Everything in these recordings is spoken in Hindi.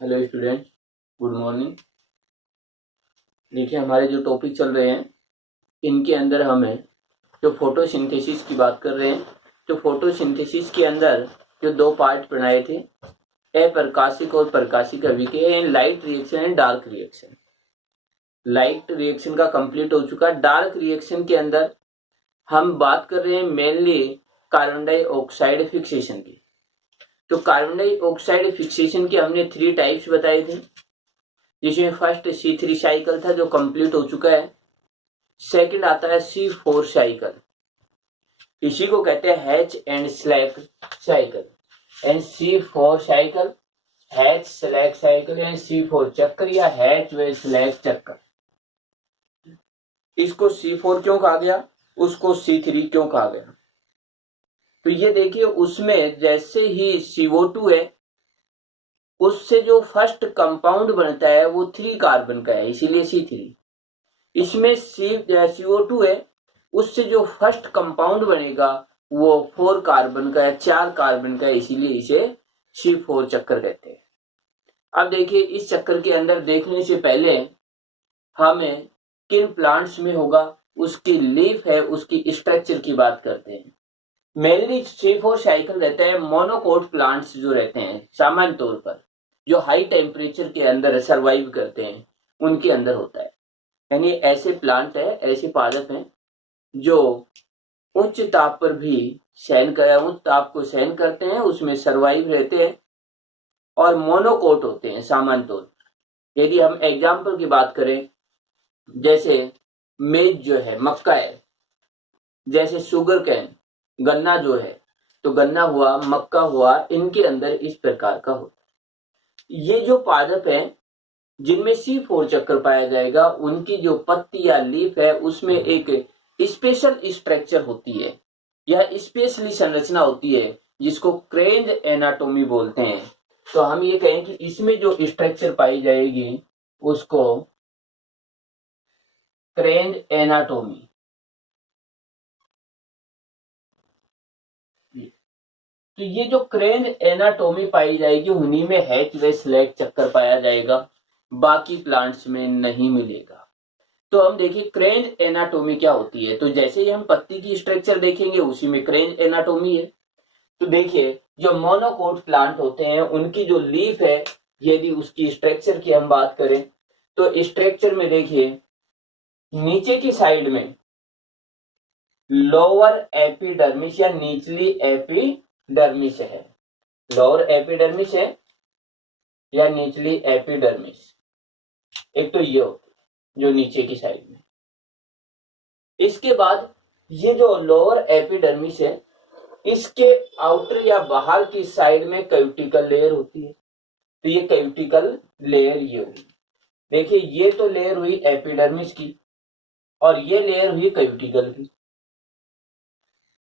Hello student, good morning. देखिए, हमारे जो टॉपिक चल रहे हैं इनके अंदर हमें जो फोटोसिंथेसिस की बात कर रहे हैं। तो फोटोसिंथेसिस के अंदर जो दो पार्ट बनाए थे, अप्रकाशिक और प्रकाशिक अभिक्रिया and light reaction and dark reaction. Light reaction का कंप्लीट हो चुका। डार्क रिएक्शन के अंदर हम बात कर रहे हैं मेनली कार्बन डाइऑक्साइड फिक्सेशन की। तो कार्बन डाइऑक्साइड फिक्सेशन के हमने 3 टाइप्स बताए थे, जिसमें फर्स्ट C3 साइकिल था जो कंप्लीट हो चुका है। सेकंड आता है C4 साइकिल, इसी को कहते हैं hatch and slack cycle. And C4 cycle, hatch slack cycle and C4 चक्कर या हैच व स्लैक चक्कर। इसको C4 क्यों कहा गया, उसको C3 क्यों कहा गया? तो ये देखिए, उसमें जैसे ही CO2 है, उससे जो फर्स्ट कंपाउंड बनता है वो 3 कार्बन का है, इसीलिए C3। इसमें CO2 है, उससे जो फर्स्ट कंपाउंड बनेगा वो 4 कार्बन का है, 4 कार्बन का है, इसीलिए इसे C4 चक्कर कहते हैं। अब देखिए, इस चक्कर के अंदर देखने से पहले हमें किन प्लांट्स में होगा, उसकी लीफ है, उसकी स्ट्रक्चर की बात करते हैं। मेनली C4 साइकिल रहता है मोनोकोट प्लांट्स जो रहते हैं, सामान्य तौर पर जो हाई टेम्परेचर के अंदर सर्वाइव करते हैं उनके अंदर होता है। यानी ऐसे प्लांट है, ऐसे पादप हैं जो उच्च ताप पर भी उच्च ताप को सहन करते हैं, उसमें सर्वाइव रहते हैं और मोनोकोट होते हैं सामान्य तौर पर। यदि हम एग्जाम्पल की बात करें, जैसे मेज जो है, मक्का है, जैसे शुगर कैन, गन्ना जो है, तो गन्ना हुआ, मक्का हुआ, इनके अंदर इस प्रकार का होता है। ये जो पादप है जिनमें C4 चक्कर पाया जाएगा, उनकी जो पत्ती या लीफ है उसमें एक स्पेशल स्ट्रक्चर होती है या स्पेशली संरचना होती है, जिसको क्रेंज एनाटोमी बोलते हैं। तो हम ये कहें कि इसमें जो स्ट्रक्चर पाई जाएगी उसको क्रेंज एनाटोमी। तो ये जो क्रेंज एनाटोमी पाई जाएगी उन्हीं में हैच व स्लैक चक्कर पाया जाएगा, बाकी प्लांट्स में नहीं मिलेगा। तो हम देखिए क्रेंज एनाटोमी क्या होती है। तो जैसे ही हम पत्ती की स्ट्रक्चर देखेंगे उसी में क्रेंज एनाटोमी है। तो देखिए, जो मोनोकोट प्लांट होते हैं उनकी जो लीफ है, यदि उसकी स्ट्रक्चर की हम बात करें तो स्ट्रक्चर में देखिए नीचे की साइड में लोअर एपिडर्मिस या निचली एपिडर्मिस है। लोअर एपिडर्मिस है या निचली एपिडर्मिस, एक तो ये होती है जो नीचे की साइड में। इसके बाद ये जो लोअर एपिडर्मिस है, इसके आउटर या बाहर की साइड में क्यूटिकल लेयर होती है। तो ये क्यूटिकल लेयर ये हुई, देखिए ये तो लेयर हुई एपिडर्मिस की और ये लेयर हुई क्यूटिकल की।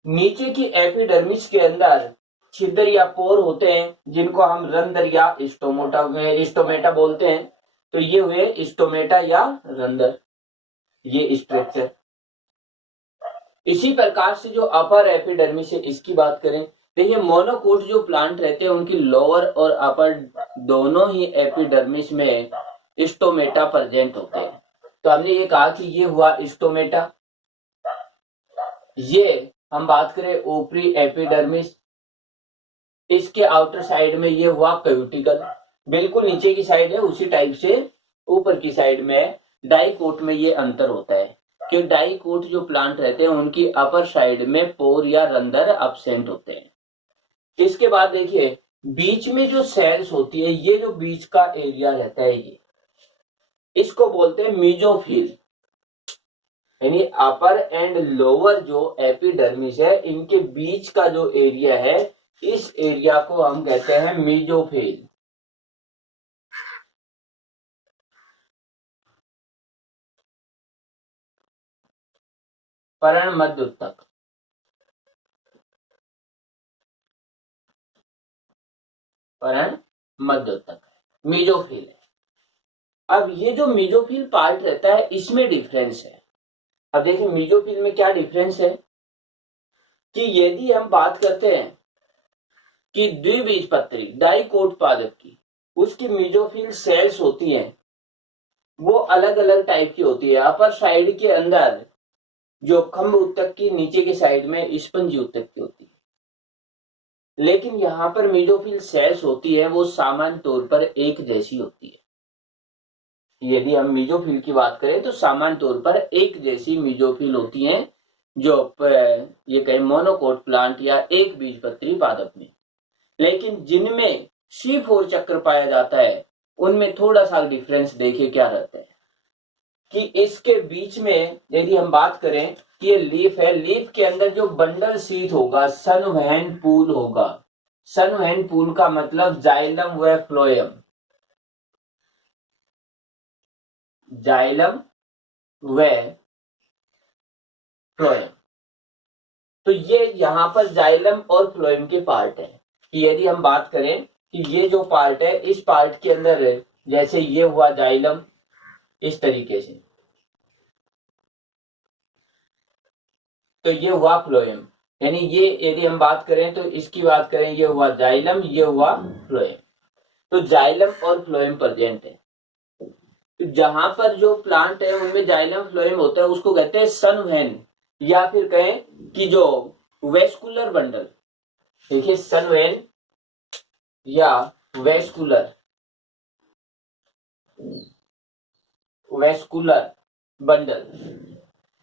नीचे की एपिडर्मिस के अंदर छिद्र या पोर होते हैं, जिनको हम रंध्र या स्टोमेटा बोलते हैं। तो ये हुए स्टोमेटा या रंध्र, ये स्ट्रक्चर। इसी प्रकार से जो अपर एपिडर्मिस है, इसकी बात करें, देखिए मोनोकोट जो प्लांट रहते हैं उनकी लोअर और अपर दोनों ही एपिडर्मिस में स्टोमेटा प्रेजेंट होते हैं। तो हमने ये कहा कि ये हुआ स्टोमेटा। ये हम बात करें ऊपरी एपिडर्मिस, इसके आउटर साइड में ये हुआ क्यूटिकल। बिल्कुल नीचे की साइड है, उसी टाइप से ऊपर की साइड में डाइकोट में ये अंतर होता है कि डाइकोट जो प्लांट रहते हैं उनकी अपर साइड में पोर या रंध्र एब्सेंट होते हैं। इसके बाद देखिए बीच में जो सेल्स होती है, ये जो बीच का एरिया रहता है, ये इसको बोलते हैं मीजोफिल। यानी अपर एंड लोअर जो एपिडर्मिस है, इनके बीच का जो एरिया है, इस एरिया को हम कहते हैं मीजोफिल। पर्ण मध्य उत्तक, पर्ण मध्य उत्तक मीजोफिल है। अब ये जो मीजोफिल पार्ट रहता है, इसमें डिफरेंस है। अब देखिए मीजोफिल में क्या डिफरेंस है कि यदि हम बात करते हैं कि द्विबीजपत्री डाइकोट पादप की, उसकी मेसोफिल सेल्स होती हैं वो अलग अलग टाइप की होती है। अपर साइड के अंदर जो खम्भ ऊतक की नीचे की साइड में स्पंजी ऊतक की होती है, लेकिन यहाँ पर मेसोफिल सेल्स होती है वो सामान्य तौर पर एक जैसी होती है। यदि हम मेसोफिल की बात करें तो सामान्य तौर पर एक जैसी मेसोफिल होती हैं जो ये कहें मोनोकोट प्लांट या एक बीजपत्री पादप में। लेकिन जिनमें C4 चक्र पाया जाता है उनमें थोड़ा सा डिफरेंस देखिए क्या रहता है कि इसके बीच में यदि हम बात करें कि ये लीफ है, लीफ के अंदर जो बंडल शीथ होगा संवहन पूल होगा। संवहन पूल का मतलब जाइलम व फ्लोएम, जाइलम व फ्लोएम। तो ये यहां पर जाइलम और फ्लोएम के पार्ट है कि यदि हम बात करें कि ये जो पार्ट है इस पार्ट के अंदर जैसे ये हुआ जाइलम इस तरीके से, तो ये हुआ फ्लोएम। यानी ये यदि हम बात करें तो इसकी बात करें ये हुआ जाइलम, ये हुआ फ्लोएम। तो जाइलम और फ्लोएम प्रेजेंट है। तो जहां पर जो प्लांट है उनमें जाइलम फ्लोएम होता है उसको कहते हैं संवहन, या फिर कहें कि जो वेस्कुलर बंडल। देखिए संवहन या वेस्कुलर बंडल।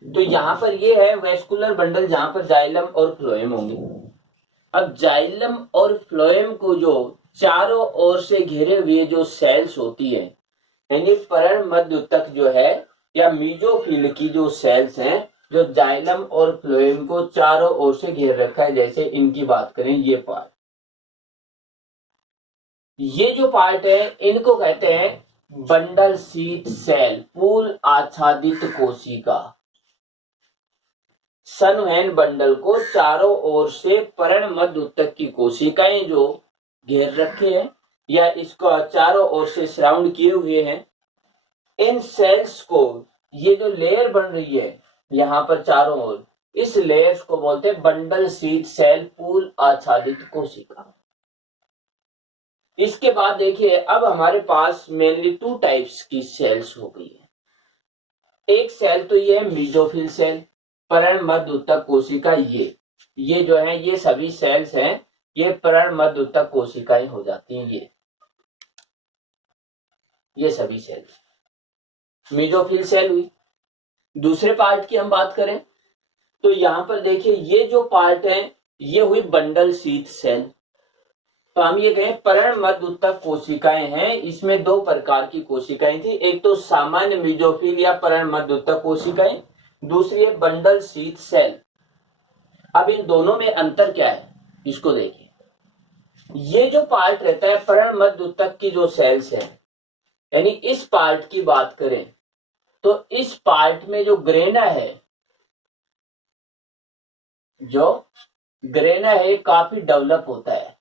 तो यहां पर ये है वेस्कुलर बंडल जहां पर जाइलम और फ्लोएम होंगे। अब जाइलम और फ्लोएम को जो चारों ओर से घेरे हुए जो सेल्स होती है यानी पर्ण मध्य ऊतक जो है या मेसोफिल की जो सेल्स हैं जो जाइलम और फ्लोएम को चारों ओर से घेर रखा है, जैसे इनकी बात करें ये पार्ट, ये जो पार्ट है इनको कहते हैं बंडल शीथ सेल, पूल आच्छादित कोशिका। संवहन बंडल को चारों ओर से पर्ण मध्य ऊतक की कोशिकाएं जो घेर रखे हैं या इसको चारों ओर से सराउंड किए हुए हैं, इन सेल्स को ये जो लेयर बन रही है यहां पर चारों ओर, इस लेयर्स को बोलते हैं बंडल शीथ सेल, पूल आच्छादित कोशिका। इसके बाद देखिए अब हमारे पास मेनली 2 टाइप्स की सेल्स हो गई है। एक सेल तो ये है मेसोफिल सेल, पर्ण मध्य ऊतक कोशिका। ये जो है ये सभी सेल्स हैं, ये पर्ण मध्य ऊतक कोशिकाएं हो जाती हैं। ये सभी सेल्स मेसोफिल सेल हुई। दूसरे पार्ट की हम बात करें तो यहां पर देखिए ये जो पार्ट है ये हुई बंडल शीथ सेल। तो हम ये कहें पर्ण मध्य ऊतक कोशिकाएं हैं। इसमें 2 प्रकार की कोशिकाएं थी, एक तो सामान्य मेसोफिल या पर्ण मध्य ऊतक कोशिकाएं, दूसरी है बंडल शीथ सेल। अब इन दोनों में अंतर क्या है इसको देखिए। ये जो पार्ट रहता है पर्ण मध्य ऊतक की जो सेल्स है यानी इस पार्ट की बात करें तो इस पार्ट में जो ग्रेना है, काफी डेवलप होता है।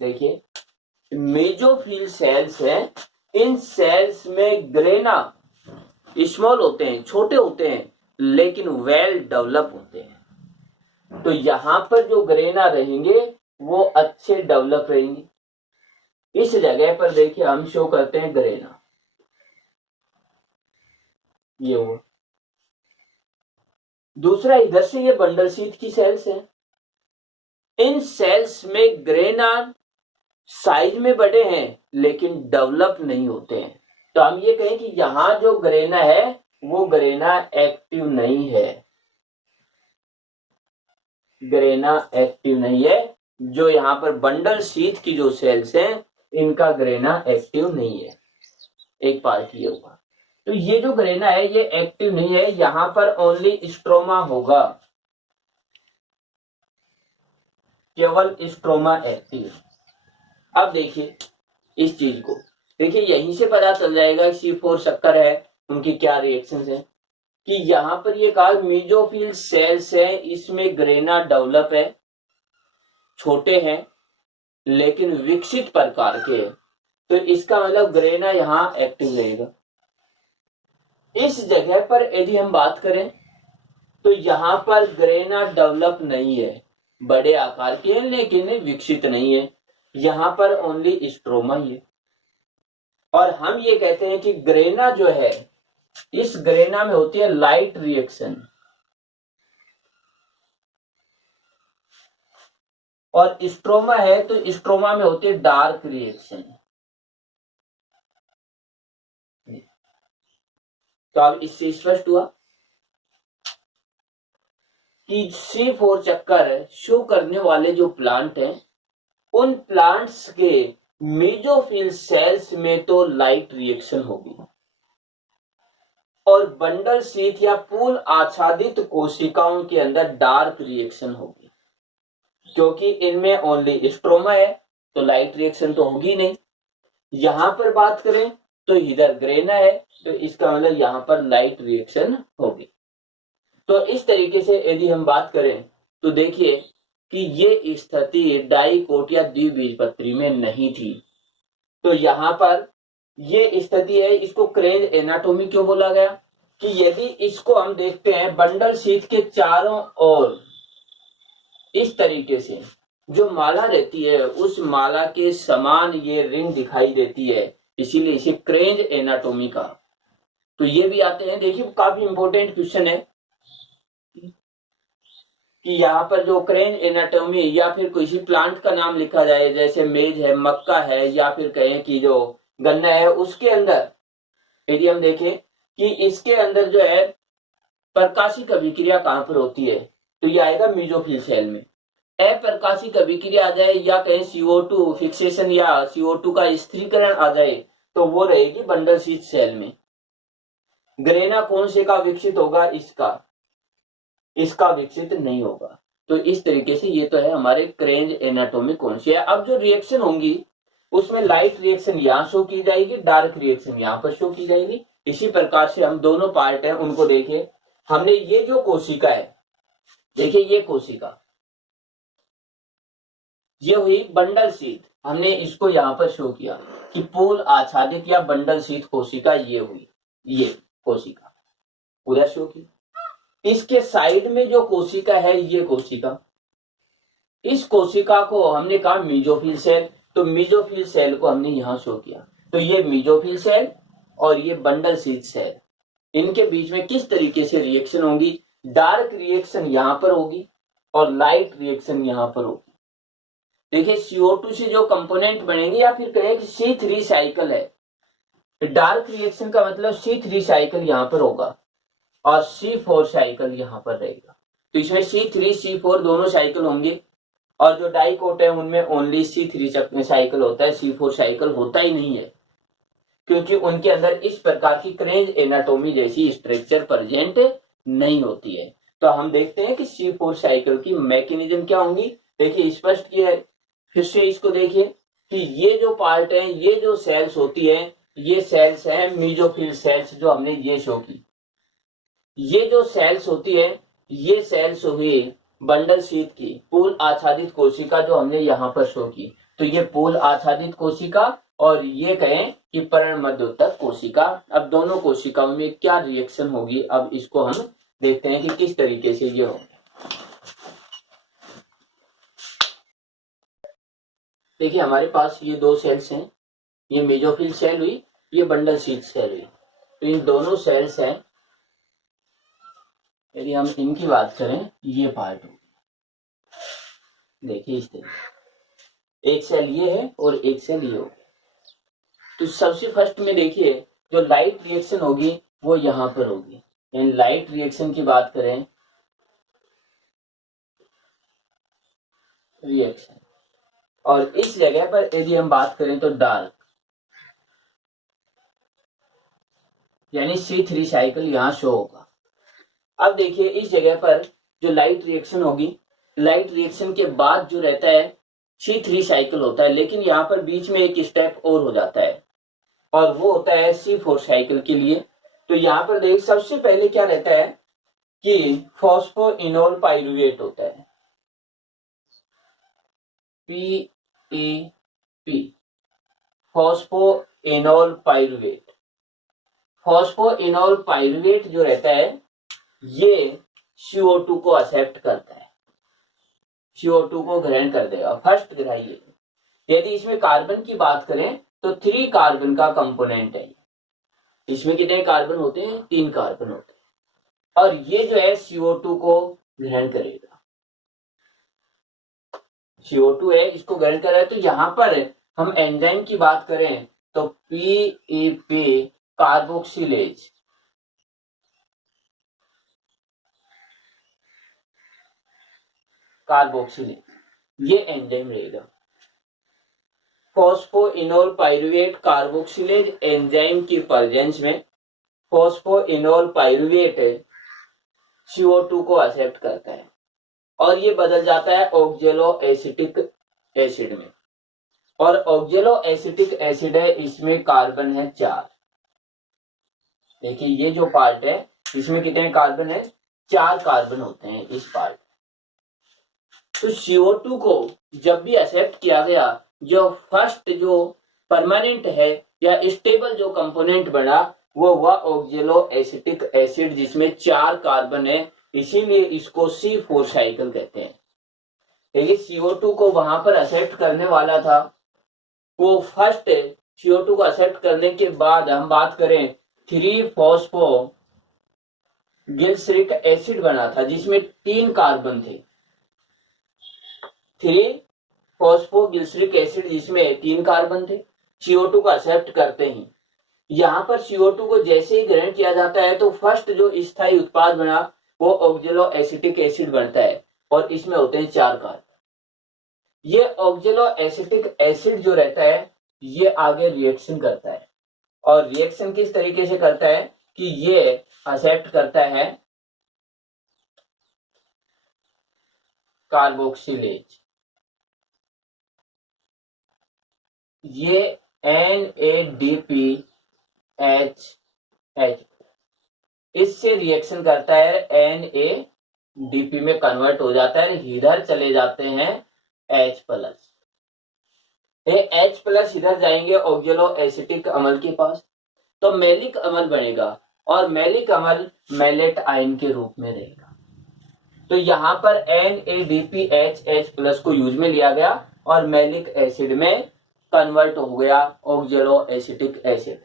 देखिए मेसोफिल सेल्स हैं, इन सेल्स में ग्रेना स्मॉल होते हैं, छोटे होते हैं, लेकिन वेल डेवलप होते हैं। तो यहां पर जो ग्रेना रहेंगे वो अच्छे डेवलप रहेंगे। इस जगह पर देखिए हम शो करते हैं ग्रेना, ये हुआ। दूसरा इधर से ये बंडल शीथ की सेल्स हैं, इन सेल्स में ग्रेना साइज में बड़े हैं लेकिन डेवलप नहीं होते हैं। तो हम ये कहें कि यहां जो ग्रेना है वो ग्रेना एक्टिव नहीं है, ग्रेना एक्टिव नहीं है। जो यहां पर बंडल शीथ की जो सेल्स हैं इनका ग्रेना एक्टिव नहीं है। एक पार्ट ये होगा। तो ये जो ग्रेना है ये एक्टिव नहीं है, यहां पर ओनली स्ट्रोमा होगा, केवल स्ट्रोमा एक्टिव। अब देखिए इस चीज को, देखिए यहीं से पता चल जाएगा C4 शक्कर है उनकी क्या रिएक्शंस है कि यहां पर ये कहा मेसोफिल सेल्स है, इसमें ग्रेना डेवलप है, छोटे हैं लेकिन विकसित प्रकार के हैं। तो इसका मतलब ग्रेना यहां एक्टिव रहेगा। इस जगह पर यदि हम बात करें तो यहां पर ग्रेना डेवलप नहीं है, बड़े आकार के हैं लेकिन विकसित नहीं है। यहां पर ओनली स्ट्रोमा ही है। और हम ये कहते हैं कि ग्रेना जो है, इस ग्रेना में होती है लाइट रिएक्शन, और स्ट्रोमा है तो स्ट्रोमा में होती है डार्क रिएक्शन। तो अब इससे स्पष्ट हुआ कि C4 चक्कर शो करने वाले जो प्लांट हैं, उन प्लांट्स के मेजोफिल सेल्स में तो लाइट रिएक्शन होगी, और बंडल शीथ या पूल आच्छादित कोशिकाओं के अंदर डार्क रिएक्शन होगी, क्योंकि इनमें ओनली स्ट्रोमा है तो लाइट रिएक्शन तो होगी नहीं। यहां पर बात करें तो इधर ग्रेना है, तो इसका मतलब यहां पर लाइट रिएक्शन होगी। तो इस तरीके से यदि हम बात करें तो देखिए कि ये स्थिति डाइकोट या द्विबीजपत्री में नहीं थी। तो यहां पर ये स्थिति है, इसको क्रेंज एनाटोमी क्यों बोला गया कि यदि इसको हम देखते हैं बंडल शीथ के चारों ओर इस तरीके से जो माला रहती है, उस माला के समान ये रिंग दिखाई देती है, इसीलिए इसे क्रेंज एनाटोमी का। तो ये भी आते हैं, देखिए काफी इंपॉर्टेंट क्वेश्चन है कि यहाँ पर जो क्रेंज एनाटोमी या फिर किसी प्लांट का नाम लिखा जाए, जैसे मेज है, मक्का है, या फिर कहें कि जो गन्ना है, उसके अंदर यदि हम देखें कि इसके अंदर जो है प्रकाशिक अभिक्रिया कहां पर होती है, तो ये आएगा मेसोफिल सेल में। अप्रकाशिक अभिक्रिया आ जाए या कहें CO2 फिक्सेशन या CO2 का स्थिरीकरण आ जाए, तो वो रहेगी बंडल शीथ सेल में। ग्रेना कौन से का विकसित होगा, इसका विकसित नहीं होगा। तो इस तरीके से ये तो है हमारे क्रेंज एनाटोमी कौन सी है। अब जो रिएक्शन होंगी उसमें लाइट रिएक्शन यहाँ शो की जाएगी, डार्क रिएक्शन यहाँ पर शो की जाएगी। इसी प्रकार से हम दोनों पार्ट हैं उनको देखिए। हमने ये जो कोशिका है, देखिए ये कोशिका, ये हुई बंडल शीथ, हमने इसको यहाँ पर शो किया कि पूल आच्छादित या बंडल शीथ कोशिका ये हुई, ये कोशिका उधर शो की। इसके साइड में जो कोशिका है, ये कोशिका, इस कोशिका को हमने कहा मेसोफिल सेल, तो मेसोफिल सेल को हमने यहां शो किया। तो ये मेसोफिल सेल और ये बंडल शीथ सेल, इनके बीच में किस तरीके से रिएक्शन होगी, डार्क रिएक्शन यहां पर होगी और लाइट रिएक्शन यहां पर होगी। देखिए CO2 से जो कंपोनेंट बनेंगे, या फिर कहें कि C3 साइकिल है, डार्क रिएक्शन का मतलब C3 साइकिल यहां पर होगा और C4 साइकिल यहां पर रहेगा। तो इसमें C3 C4 दोनों साइकिल होंगे, और जो डाइकोट है उनमें ओनली C3 साइकिल होता है, C4 साइकिल होता ही नहीं है, क्योंकि उनके अंदर इस प्रकार की क्रेंज एनाटोमी जैसी स्ट्रक्चर प्रेजेंट नहीं होती है। तो हम देखते हैं कि C4 साइकिल की मैकेनिज्म क्या होंगी। देखिए स्पष्ट किया है, फिर से इसको देखिए कि ये जो पार्ट है, ये जो सेल्स होती है, ये सेल्स है मेसोफिल सेल्स जो हमने ये शो की। ये जो सेल्स होती है, ये सेल्स हुई बंडल शीथ की पूल आच्छादित कोशिका जो हमने यहाँ पर शो की। तो ये पूल आच्छादित कोशिका और ये कहें कि पर्ण मध्योतक कोशिका। अब दोनों कोशिकाओं में क्या रिएक्शन होगी, अब इसको हम देखते हैं कि किस तरीके से ये होगी। देखिए हमारे पास ये दो सेल्स हैं, ये मेसोफिल सेल हुई, ये बंडल शीथ सेल हुई। तो इन दोनों सेल्स हैं, यदि हम इनकी बात करें, ये पार्ट हो, देखिए इस तरीके, एक सेल ये है और एक सेल ये हो। तो सबसे फर्स्ट में देखिए जो लाइट रिएक्शन होगी वो यहां पर होगी। यानी लाइट रिएक्शन की बात करें, रिएक्शन, और इस जगह पर यदि हम बात करें तो डार्क, यानी C3 साइकिल यहां शो होगा। अब देखिए इस जगह पर जो लाइट रिएक्शन होगी, लाइट रिएक्शन के बाद जो रहता है C3 साइकिल होता है, लेकिन यहाँ पर बीच में एक स्टेप और हो जाता है और वो होता है C4 साइकिल के लिए। तो यहाँ पर देख सबसे पहले क्या रहता है कि फॉस्फोइनोल पाइरुवेट होता है, PEP, phosphoenol pyruvate. Phosphoenol pyruvate जो रहता है ये CO2 को एक्सेप्ट करता है, CO2 को ग्रहण कर देगा, फर्स्ट ग्राह्य। यदि इसमें कार्बन की बात करें तो 3 कार्बन का कंपोनेंट है। इसमें कितने कार्बन होते हैं? 3 कार्बन होते हैं। और ये जो है CO2 को ग्रहण करेगा। CO2 है, इसको ग्रहण कर रहा है। तो यहां पर हम एंजाइम की बात करें तो PEP कार्बोक्सिलेज, ये एंजाइम रहेगा। फॉस्फोइनोल पाइरुवेट कार्बोक्सिलेज एंजाइम की प्रेजेंस में फॉस्फोइनोल पाइरुवेट CO2 को एक्सेप्ट करता है और ये बदल जाता है ऑक्जेलो एसिटिक एसिड में। और ऑक्जेलो एसिटिक एसिड है, इसमें कार्बन है 4। देखिए ये जो पार्ट है इसमें कितने कार्बन है? 4 कार्बन होते हैं इस पार्ट। तो CO2 को जब भी एक्सेप्ट किया गया, जो फर्स्ट जो परमानेंट है या स्टेबल जो कंपोनेंट बना वो हुआ ऑक्जेलो एसिटिक एसिड, जिसमें 4 कार्बन है, इसीलिए इसको C4 साइकिल कहते हैं। देखिए CO2 को वहां पर एक्सेप्ट करने वाला था, वो फर्स्ट CO2 को एक्सेप्ट करने के बाद हम बात करें 3 फॉस्फो गिल्सरिक एसिड बना था, जिसमें 3 कार्बन थे। 3 फॉस्फोगिल्सरिक एसिड जिसमें 3 कार्बन थे। CO2 को एक्सेप्ट करते ही यहां पर CO2 को जैसे ही ग्रहण किया जाता है तो फर्स्ट जो स्थायी उत्पाद बना वो ऑक्जेलो एसिटिक एसिड बनता है और इसमें होते हैं 4 कार्बन। ये ऑक्जेलो एसिटिक एसिड जो रहता है ये आगे रिएक्शन करता है, और रिएक्शन किस तरीके से करता है कि ये एक्सेप्ट करता है कार्बोक्सिलेज, ये NADPH इससे रिएक्शन करता है, NADP में कन्वर्ट हो जाता है, इधर चले जाते हैं H+। ये H+ इधर जाएंगे ऑक्जेलो एसिटिक अम्ल के पास, तो मैलिक अम्ल बनेगा और मैलिक अम्ल मैलेट आयन के रूप में रहेगा। तो यहां पर NADPH+ को यूज में लिया गया और मैलिक एसिड में कन्वर्ट हो गया ऑक्जेलो एसिटिक एसिड।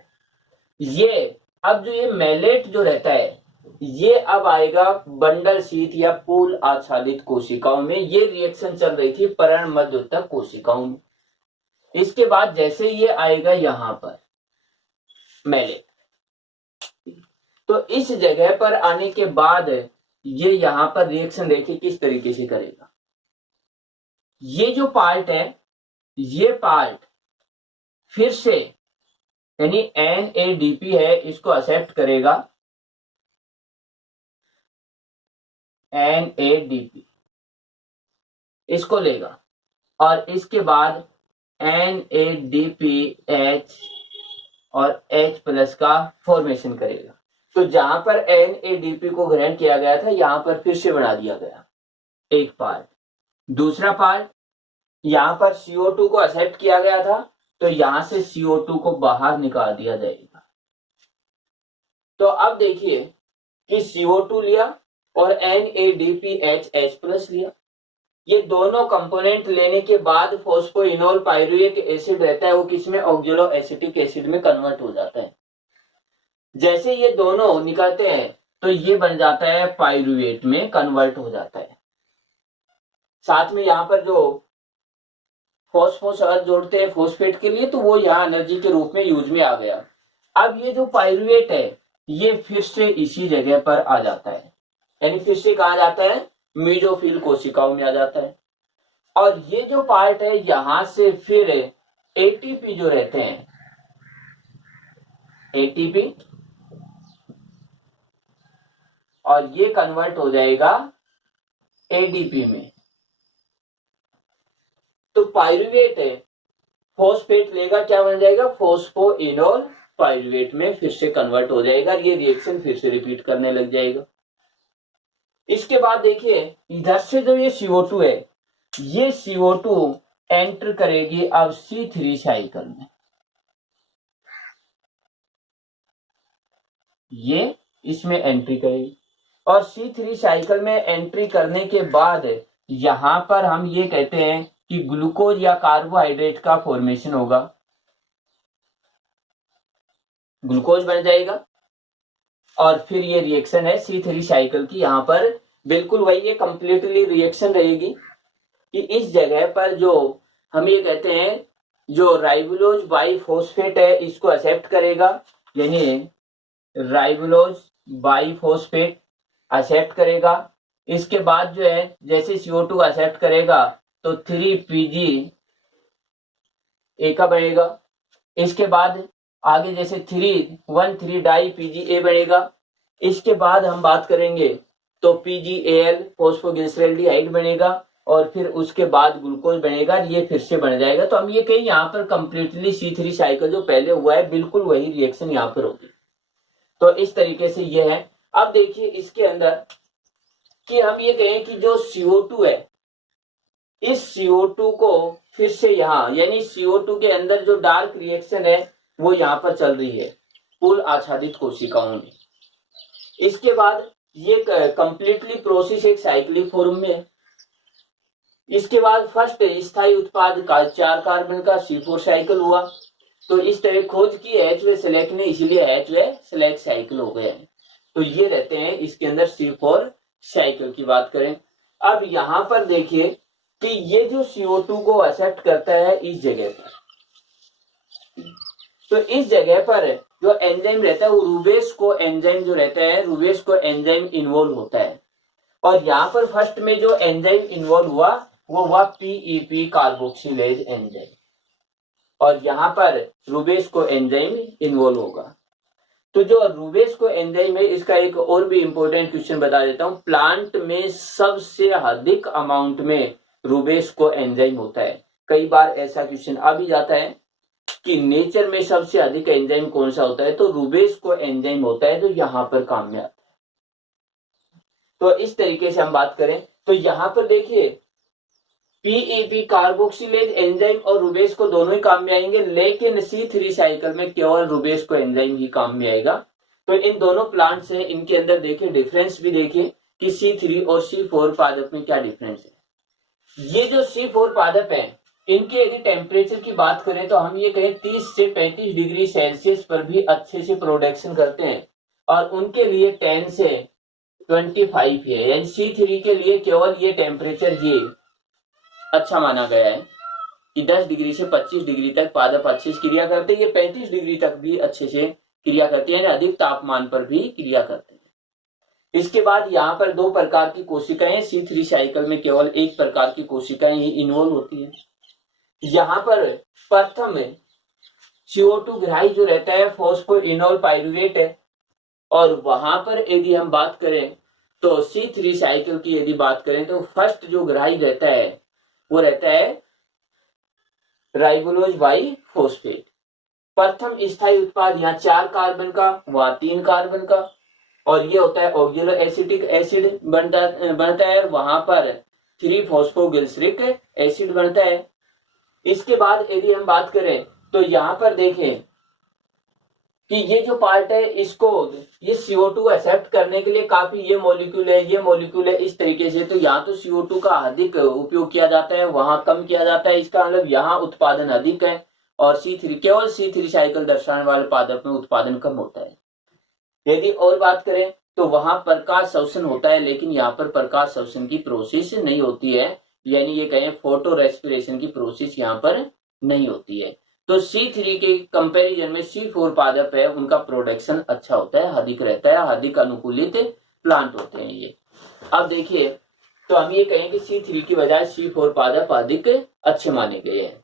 ये अब जो ये मैलेट जो रहता है ये अब आएगा बंडल शीथ या पूल आच्छादित कोशिकाओं में। ये रिएक्शन चल रही थी पर्ण मध्य उत्तक कोशिकाओं में। इसके बाद जैसे ये आएगा यहां पर मैलेट, तो इस जगह पर आने के बाद ये यहां पर रिएक्शन देखिए किस तरीके से करेगा। ये जो पार्ट है ये पार्ट फिर से यानी NADP है इसको एक्सेप्ट करेगा, NADP इसको लेगा और इसके बाद NADPH और H+ का फॉर्मेशन करेगा। तो जहां पर NADP को ग्रहण किया गया था यहां पर फिर से बना दिया गया एक पार्ट। दूसरा पार्ट यहां पर CO2 को एक्सेप्ट किया गया था तो यहां से CO2 को बाहर निकाल दिया जाएगा। तो अब देखिए कि CO2 लिया और NADPH+ लिया, ये दोनों कंपोनेंट लेने के बाद फॉस्फोइनोल पाइरुवेट एसिड रहता है वो किसमें? ऑक्जेलो एसिटिक एसिड में कन्वर्ट हो जाता है। जैसे ये दोनों निकलते हैं तो ये बन जाता है पाइरुवेट में कन्वर्ट हो जाता है। साथ में यहां पर जो फॉस्फोरस जोड़ते हैं फॉस्फेट के लिए तो वो यहाँ एनर्जी के रूप में यूज में आ गया। अब ये जो पाइरुवेट है ये फिर से इसी जगह पर आ जाता है, यानी फिर से कहा जाता है मीजोफिल कोशिकाओं में आ जाता है। और ये जो पार्ट है यहां से फिर ATP जो रहते हैं ATP और ये कन्वर्ट हो जाएगा ADP में। तो पाइरुवेट है फॉस्फेट लेगा क्या बन जाएगा? फॉस्फोइनोल पाइरुवेट में फिर से कन्वर्ट हो जाएगा। ये रिएक्शन फिर से रिपीट करने लग जाएगा। इसके बाद देखिए इधर से जो ये CO2 है ये CO2 एंटर करेगी अब C3 साइकिल में। ये इसमें एंट्री करेगी और C3 साइकिल में एंट्री करने के बाद यहां पर हम ये कहते हैं कि ग्लूकोज या कार्बोहाइड्रेट का फॉर्मेशन होगा, ग्लूकोज बन जाएगा और फिर ये रिएक्शन है C3 साइकिल की। यहां पर बिल्कुल वही ये कंप्लीटली रिएक्शन रहेगी कि इस जगह पर जो हम ये कहते हैं जो राइबोलोज बाइफॉस्फेट है इसको एक्सेप्ट करेगा, यानी राइबोलोज बाइफॉस्फेट एक्सेप्ट करेगा। इसके बाद जो है जैसे CO2 एक्सेप्ट करेगा तो 3PG ए का बनेगा। इसके बाद आगे जैसे 3 डाई PGA बनेगा। इसके बाद हम बात करेंगे तो PgAl फॉस्फोग्लिसरॉल्डिहाइड बनेगा और फिर उसके बाद ग्लूकोज बनेगा, ये फिर से बन जाएगा। तो हम ये कहें यहाँ पर कंप्लीटली C3 साइकिल जो पहले हुआ है बिल्कुल वही रिएक्शन यहाँ पर होगी। तो इस तरीके से ये है। अब देखिए इसके अंदर कि हम ये कहें कि जो CO2 है इस CO2 को फिर से यहाँ यानी CO2 के अंदर जो डार्क रिएक्शन है वो यहाँ पर चल रही है कुल आच्छादित कोशिकाओं में। इसके बाद ये कंप्लीटली प्रोसेस एक साइक्लिक फॉर्म में है। इसके बाद फर्स्ट स्थायी उत्पाद का 4 कार्बन का C4 साइकिल हुआ। तो इस तरह खोज की HV सेलेक्ट ने, इसलिए HV सेलेक्ट साइकिल हो गया है। तो ये रहते हैं इसके अंदर C4 साइकिल की बात करें। अब यहां पर देखिए कि ये जो CO2 को एक्सेप्ट करता है इस जगह पर, तो इस जगह पर जो एंजाइम रहता है वो रूबेस्को एंजाइम जो रहता है रूबेस्को एंजाइम इन्वॉल्व होता है। और यहाँ पर फर्स्ट में जो एंजाइम इन्वॉल्व हुआ वो हुआ PEP कार्बोक्सिलेज एंजाइम और यहाँ पर रूबेस्को एंजाइम इन्वॉल्व होगा। तो जो रूबेस्को एंजाइम है इसका एक और भी इंपॉर्टेंट क्वेश्चन बता देता हूँ। प्लांट में सबसे अधिक अमाउंट में रूबेस्को एंजाइम होता है। कई बार ऐसा क्वेश्चन आ भी जाता है कि नेचर में सबसे अधिक एंजाइम कौन सा होता है, तो रूबेस्को एंजाइम होता है जो यहाँ पर काम में आता है। तो इस तरीके से हम बात करें तो यहाँ पर देखिए PEP कार्बोक्सिलेज एंजाइम और रूबेस्को दोनों ही काम में आएंगे, लेकिन C3 साइकिल में केवल रूबेस्को एंजाइम ही काम में आएगा। तो इन दोनों प्लांट्स हैं, इनके अंदर देखिए डिफरेंस भी देखिए कि C3 और C4 पादप में क्या डिफरेंस है। ये जो C4 पादप है इनके यदि टेम्परेचर की बात करें तो हम ये कहें 30 से 35 डिग्री सेल्सियस पर भी अच्छे से प्रोडक्शन करते हैं और उनके लिए 10 से 25 है, यानी C3 के लिए केवल ये टेम्परेचर ये अच्छा माना गया है कि 10 डिग्री से 25 डिग्री तक पादप अच्छे से क्रिया करते हैं। ये 35 डिग्री तक भी अच्छे से क्रिया करते हैं, अधिक तापमान पर भी क्रिया करते हैं। इसके बाद यहाँ पर 2 प्रकार की कोशिकाएं, C3 साइकिल में केवल एक प्रकार की कोशिकाएं ही इन्वॉल्व होती है। यहाँ पर प्रथम CO2 ग्राही जो रहता है फॉस्फोइनोल पाइरुवेट है और वहां पर यदि हम बात करें तो C3 साइकिल की यदि बात करें तो फर्स्ट जो ग्राही रहता है वो रहता है राइबोलोज बाइफॉस्फेट। प्रथम स्थायी उत्पाद यहाँ 4 कार्बन का, वहां 3 कार्बन का और ये होता है ऑक्जेलो एसिटिक एसिड बनता है और वहां पर 3 फॉस्फोग्लिसरिक एसिड बनता है। इसके बाद यदि हम बात करें तो यहाँ पर देखें कि ये जो पार्ट है इसको ये CO2 एक्सेप्ट करने के लिए काफी ये मॉलिक्यूल है इस तरीके से। तो यहाँ तो CO2 का अधिक उपयोग किया जाता है, वहां कम किया जाता है, इसका मतलब यहाँ उत्पादन अधिक है और केवल C3 साइकिल दर्शाने वाले पादप में उत्पादन कम होता है। यदि और बात करें तो वहां प्रकाश शोषण होता है, लेकिन यहाँ पर प्रकाश शोषण की प्रोसेस नहीं होती है, यानी ये कहें फोटो रेस्पिरेशन की प्रोसेस यहाँ पर नहीं होती है। तो C3 के कंपैरिजन में C4 पादप है उनका प्रोडक्शन अच्छा होता है, अधिक रहता है, अधिक अनुकूलित प्लांट होते हैं ये। अब देखिए तो हम ये कहें कि C3 की बजाय C4 पादप अधिक अच्छे माने गए हैं।